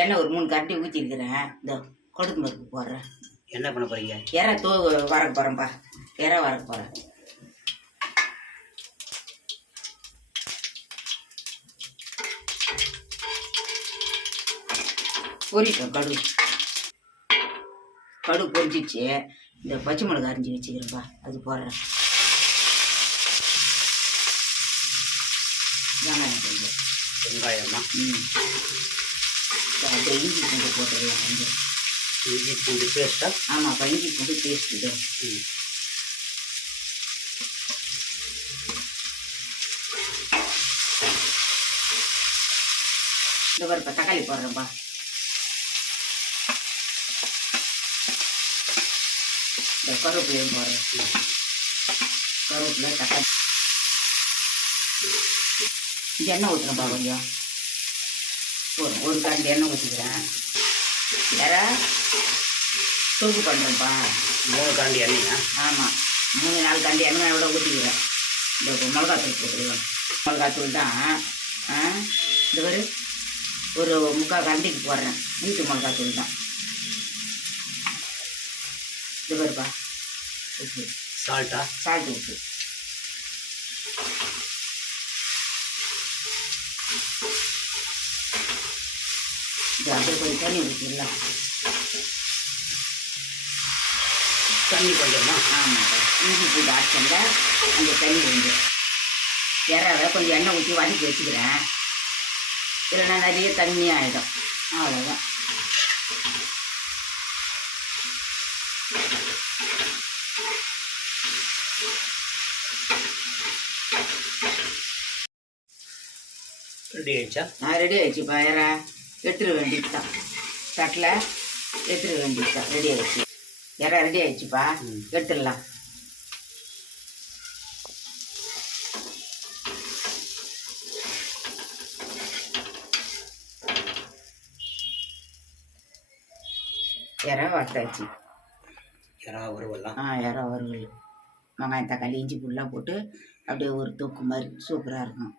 எண்ணெய் ஒரு 3 கரண்டி ஊற்றிருக்கிறேன். இந்த கொடுக்கு பருப்பு போடுறேன். என்ன பண்ண போகிறீங்க? எறா வரக்க போகிறேன்ப்பா. எறா வரக்க போகிறேன். பொரிட்டோம் கடுகு. கடுகு பொரிச்சிச்சு. இந்த பச்சை மிளகா அரிஞ்சு வச்சுக்கிறேன்ப்பா, அது போடுறேன். வெங்காயம் கொஞ்சம். வெங்காயமா? அப்படியே இஞ்சி பூண்டு போட்டுடலாம் கொஞ்சம். இஞ்சி பூண்டு பேஸ்ட்டா? ஆமாப்பா, இஞ்சி பூண்டு பேஸ்ட் இது. இந்த பருப்பா தக்காளி போடுறேன்ப்பா. இந்த கருவேப்பிலையும் போடுறேன். கருவேப்பிலை தக்காளி இந்த எண்ணெய் ஊற்றுறேன்ப்பா கொஞ்சம். ஒரு கரண்டி எண்ணெய் ஊற்றிக்கிறேன். வேற தொகு பண்ணுறேன்ப்பா. 3 கரண்டி எண்ணெயா? ஆமாம், 3-4 கரண்டி எண்ணெய் விட ஊற்றிக்கிறேன். இந்த மிளகாத்தூள் போட்டுக்கலாம். மிளகாத்தூள் தான். இந்த ஒரு 3/4 கரண்டிக்கு போடுறேன். வீட்டு மிளகாத்தூள் தான். இது வருப்பா உப்பு. சால்ட்டா? சால்ட்டு உப்பு. இது அப்படியே கொஞ்சம் தண்ணி ஊற்றிடலாம். தண்ணி கொஞ்சமா? ஆமாப்பா, இஞ்சி பூண்டு அரைச்சல அந்த தண்ணி கொஞ்சம். இறாவை கொஞ்சம் எண்ணெய் ஊற்றி வதக்கி வச்சுக்கிறேன். இல்லைன்னா நிறைய தண்ணி ஆகிடும். அவ்வளோதான். ரெடி ஆயிடுச்சா? ரெடி ஆயிடுச்சுப்பா. இறா எடுத்துட வேண்டியது தான். தட்டில் எடுத்துட வேண்டியது தான். ரெடி ஆயிடுச்சு. இறா ரெடி ஆயிடுச்சுப்பா. எடுத்துடலாம். இறா வறுத்தாச்சு. இறா வறுவலாம்? இறா வறுவல். வெங்காயம் தக்காளி இஞ்சி பூண்டுலாம் போட்டு அப்படியே ஒரு தொக்கு மாதிரி சூப்பராக இருக்கும்.